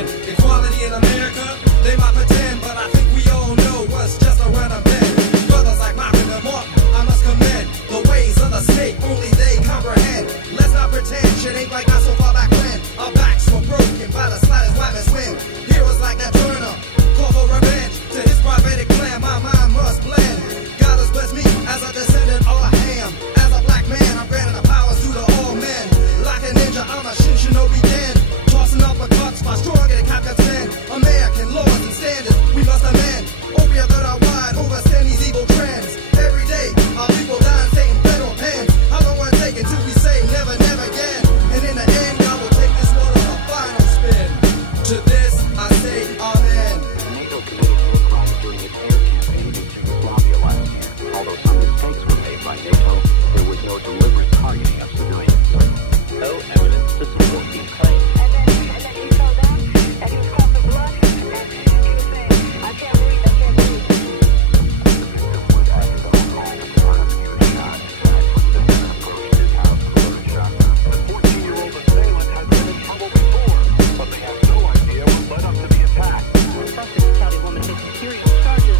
win. Equality in America, they might pretend, but I think we all know what's just around a bend. Brothers like Malcolm and Martin, I must commend the ways of the snake, only they comprehend. Let's not pretend shit ain't like not so far back when our backs were broken by the slightest weapons win. Heroes like that Turner call for revenge. To his prophetic plan, my mind must blend. God has blessed me as a descendant of a Ham. As a black man, I'm granted the powers due to all men. Like a ninja, I'm a shinobi den. Tossing up a cuts, far stronger than Captain 10. American laws and standards, we must amend. Opium that are wide, overstand these evil trends. Every day, our people dying, taking federal pens. How long will it take until we say never, never again? And in the end, God will take this world on a final spin. To this, I say amen. NATO committed hate crimes during its air campaign against Yugoslavia last year. Although some mistakes were made by NATO, there was no deliberate targeting of civilians. No evidence to support these claims. And then he fell down, and he was coughing blood, and he was saying, I can't breathe, I can't breathe. The victim was acted on call as part of a unit shot. The man approached his house with a shotgun. The 14-year-old assailant had been in trouble before, but they had no idea what led up to the attack. The suspect shot a woman facing serious charges.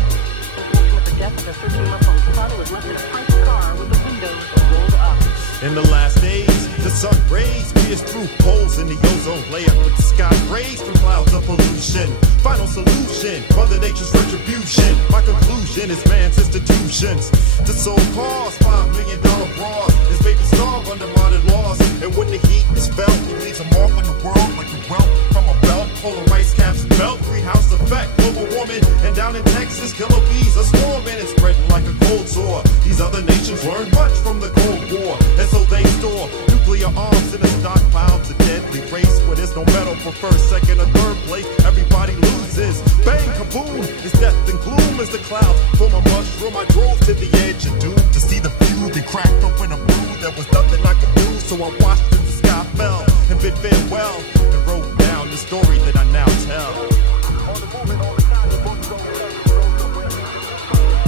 Suspicion of the death of a 13-month-old father was left in a parked car with the windows rolled up. In the last days, the sun rays pierce through holes in the ozone layer, with the sky raised from clouds of pollution. Final solution, Mother Nature's retribution. My conclusion is man's institutions. The so-called $5 million fraud is baby starved under modern laws. And when the heat is felt, it leaves a mark on the world like a welt from a belt. Polar ice caps melt, greenhouse effect, global warming. And down in Texas, killer bees are swarming and spreading like a cold sore. These other nations learn much from the Cold War, and so they store nuclear arms in a stockpile to deadly race where there's no medal for first, second, or third place. Everybody loses. Bang, kaboom! It's death and gloom as the clouds form a mushroom. I drove to the edge of doom to see the few that cracked open a brew. There was nothing I could do, so I watched as the sky fell and bid farewell and wrote down the story that I now tell.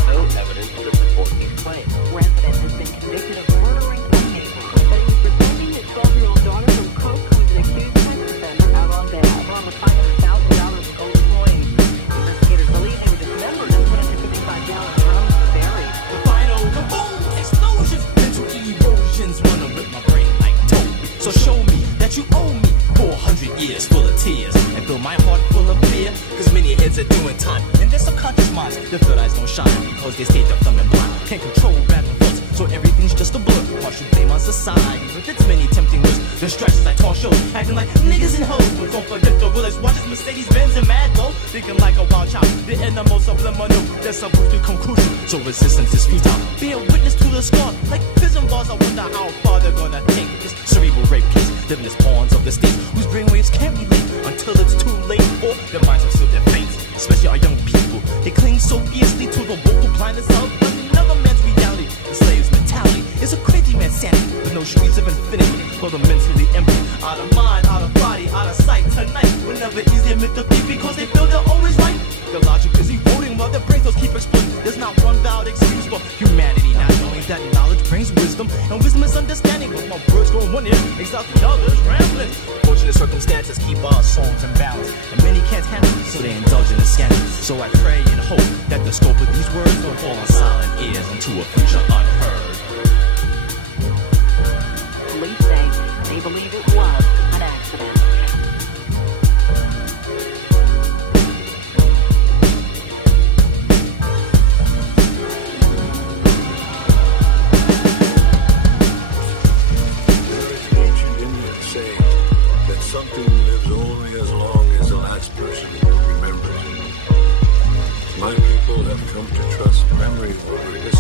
No evidence to support these claims. Resident has been convicted of murdering a neighbor, but he was protecting his 12-year-old daughter from coke who's an accused sex offender out on bail, along with $500,000 of gold coins. Investigators believe they were dismembered and put into 55-gallon drums buried. The final kaboom explosions, mental erosions wanna rip my brain like Toby. So show me that you owe me 400 years full of tears and fill my heart full of fear. Cause many heads are doing time in their subconscious minds. Their third eyes don't shine because they stay dumb and blind. Can't control random thoughts, so everything's just a blur. Partial blame on society with its many tempting words. Distractions like talk shows, acting like niggas and hoes. But don't forget the realize watches Mercedes Benz and Mad Go. Thinking like a wild child, the animal subliminal. There's a brutal conclusion, so resistance is futile. Be a witness to the scar, like prison bars. I wonder how far they're gonna take this cerebral rape case. Living as pawns of the state whose brainwaves can't relate until it's too late for their minds have sealed their fates. Especially our young people, they cling so fiercely to the vocal blindness of another man's reality. The slave's mentality is a crazy man's sanity with no streets of infinity for the mentally empty. Out of mind, out of body, out of sight. Tonight will never ease their myth of fear because they feel they're always right. The logic is eroding while their brains keep exploding. There's not one valid excuse for humanity not knowing that knowledge brings wisdom, and wisdom is understanding. But my words go in one ear, exalt the others, rambling. Fortunate circumstances keep our souls in balance, and many can't handle it, so they indulge in the scandal. So I pray and hope that the scope of these words don't fall on silent ears into a future unheard. Police say they believe it was an accident. Something lives only as long as the last person remembers it. My people have come to trust memory over history.